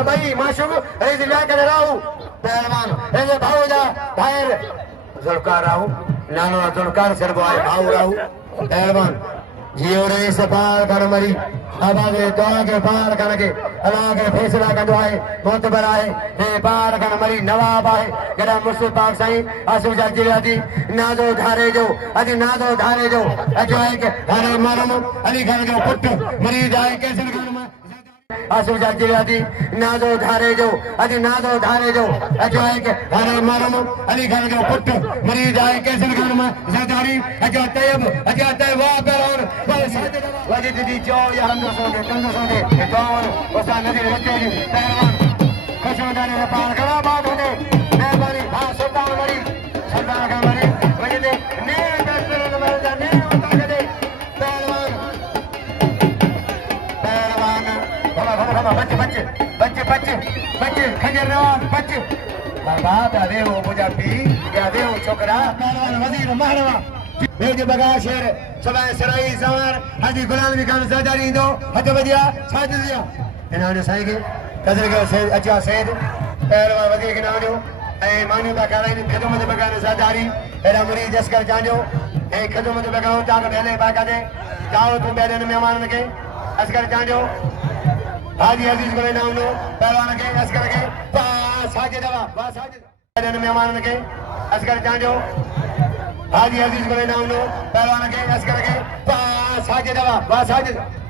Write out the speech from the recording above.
भाई माशूक रे दिला कर राहू पहलवान रे भाऊ जा बाहेर जुल्कार राहू नानो जुल्कार सर भाई भाऊ राहू पहलवान जियो रे से पार कर मरी आवाज़ तो के पार करके अल्लाह के फैसला का दुआ है मोतबर है हे पार कर मरी नवाब है गरा मुर्शिद पाक साईं आसू जाजी राजी नादो धारे जो अजी नादो धारे जो अजो है के हरे मरम अली खान जो पुट मरी जाए कैसे कर आसू जाजी राजी नादो धारे जो अजी नादो धारे जो अजो है के हरे मरम अली खान जो पुट मरी जाए कैसे कर ज़दारी अजो तैयब वाह पर वजी दीदी जो या हम सोंगे कौन वसा नदी रखे जी पहलवान खुशमदानी ने पार करा बात होने मेहरबानी हां सुल्तान का मरी वजी दे ने दस्तूर ने मर जाने उठा के दे पहलवान बच्चे खजर नवाज बच्चे बाप अरे वो मुझा पी या दे वो छोकरा पहलवान वजीर महरवा बेजे बगा शेर सबाय सराई सवार हाजी गुलाम निकाल ज़दारी दो हद बदिया साथ दिया इन्होंने सही के कदर के सैयद अच्छा सैयद पहलवान वजीर के नाम जो ए मानी का कराई खदमत बगा ज़दारी एरा मरी जसकर जानो ए खदमत बगा ताक पहले बाका दे जाओ तुम पहले मेहमान के असकर जानो हाजी अजीज को नाम लो पहलवान के असकर के पास साजिद वा साजिद पहले मेहमान के असकर जानो हाजी अजीज को नाम लो पहलवान के असकर के पास साजिद वा साजिद